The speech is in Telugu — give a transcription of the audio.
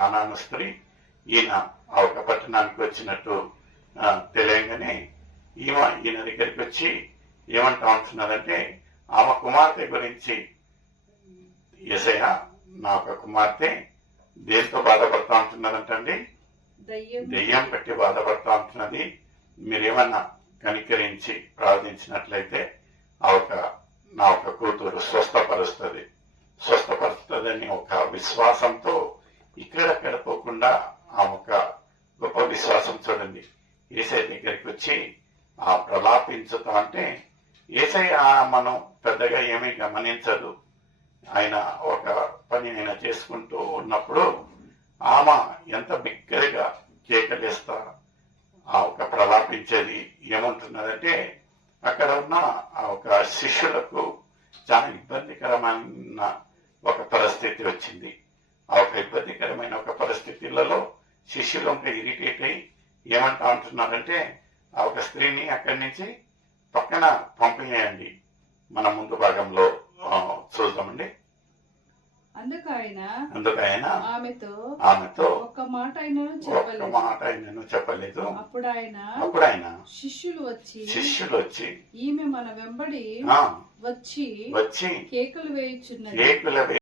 కానాను స్త్రీ ఈయన ఆ ఒక పట్టణానికి వచ్చినట్టు తెలియగానే ఈయన దగ్గరికి వచ్చి ఏమంటా ఉంటున్నారంటే ఆమె కుమార్తె గురించి, యేసయ్య నా ఒక కుమార్తె దేంతో బాధపడతా ఉంటున్నారంటండి, దెయ్యం పెట్టి బాధపడతా ఉంటున్నది, మీరేమన్నా కనికరించి ప్రార్థించినట్లయితే నా ఒక కూతురు స్వస్థపరుస్తుందని ఒక విశ్వాసంతో ఇక్కడ పోకుండా ఆ ఒక గొప్ప విశ్వాసం చూడండి. యేసయ్య దగ్గరికి వచ్చి ఆ ప్రలాపించుతా అంటే యేసయ్య మనం పెద్దగా ఏమీ గమనించదు. ఆయన ఒక పని ఆయన చేసుకుంటూ ఉన్నప్పుడు ఆమె ఎంత బిగ్గరగా కేకలేస్తా ఆ ఒక ప్రలాపించేది ఏముంటున్నదంటే అక్కడ ఉన్న ఆ ఒక శిష్యులకు చాలా ఇబ్బందికరమైన ఒక పరిస్థితి వచ్చింది. ఆ ఒక ఇబ్బందికరమైన ఒక పరిస్థితులలో శిష్యులు ఇంకా ఇరిటేట్ అయి ఏమంటా ఉంటున్నారంటే ఆ ఒక స్త్రీని అక్కడి నుంచి పక్కన పంపించేయండి. మన ముందు భాగంలో చూద్దామండి. అందుకు ఆయన ఆమెతో ఒక్క మాట అయినను చెప్పలేదు. అప్పుడు ఆయన శిష్యులు వచ్చి ఈమె మన వెంబడి వచ్చి కేకలు వేయుచున్నది.